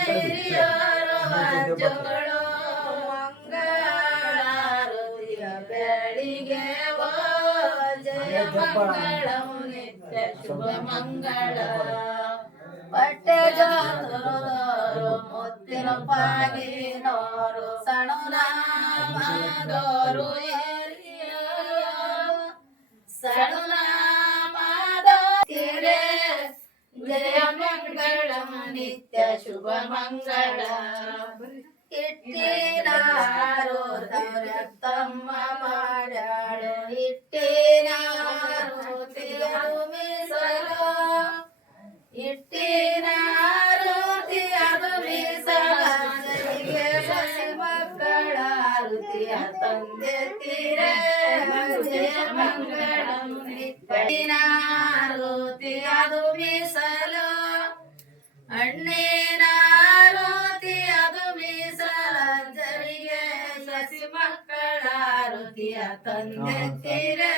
ಹಿರಿಯರ ವಾದ್ಯಗಳು ಮಂಗಳಾರತಿಯ ಬೆಳಿಗ್ಗೆ ಜಯ ಮಂಗಳವು ನಿತ್ಯ ಶುಭ ಮಂಗಳ ಬಟ್ಟೆ ಜಾತರು ಮುತ್ತಿನ ಪಾಗಿನೋರು ಸಣು ನಾಮದೋರು ಸಣು ನಾಮದ ತಿರೆ ಜಯ ನಿತ್ಯ ಶುಭ ಮಂಗಳ ಇಟ್ಟಿನಾರು ತಮ್ಮ ಮಾಡಾಳು ಇಟ್ಟಿನಾರು ತಿರು ಮೀಸಲು ಇಟ್ಟಿನಾರು ತಿರು ಮೀಸಲ ಜರಿಗೆ ಬಸಿ ಮಕ್ಕಳ ರುತಿಯ ತಂದೆ ತೀರೆ ಜಯ ಮಂಗಳಂ ನಿತ್ಯನಾರು ತಿಯದು ಮೀಸಲು ಅಣ್ಣೇನಾರು ತಿಯದು ಮೀಸಲ ಜರಿಗೆ ಸಸಿ ಮಕ್ಕಳ ರುತಿಯ ತಂದೆ ತೀರೆ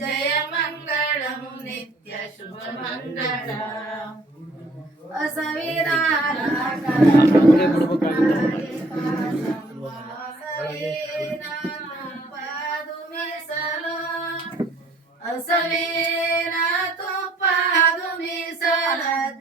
ಜಯ ಮಂಗಳಂ ನಿತ್ಯ ಶುಭ ಮಂಗಳ ಅಸವಿರಾರ ಪಾದು ಮೀಸಲು ಹಸವೇನ ತುಪ್ಪದು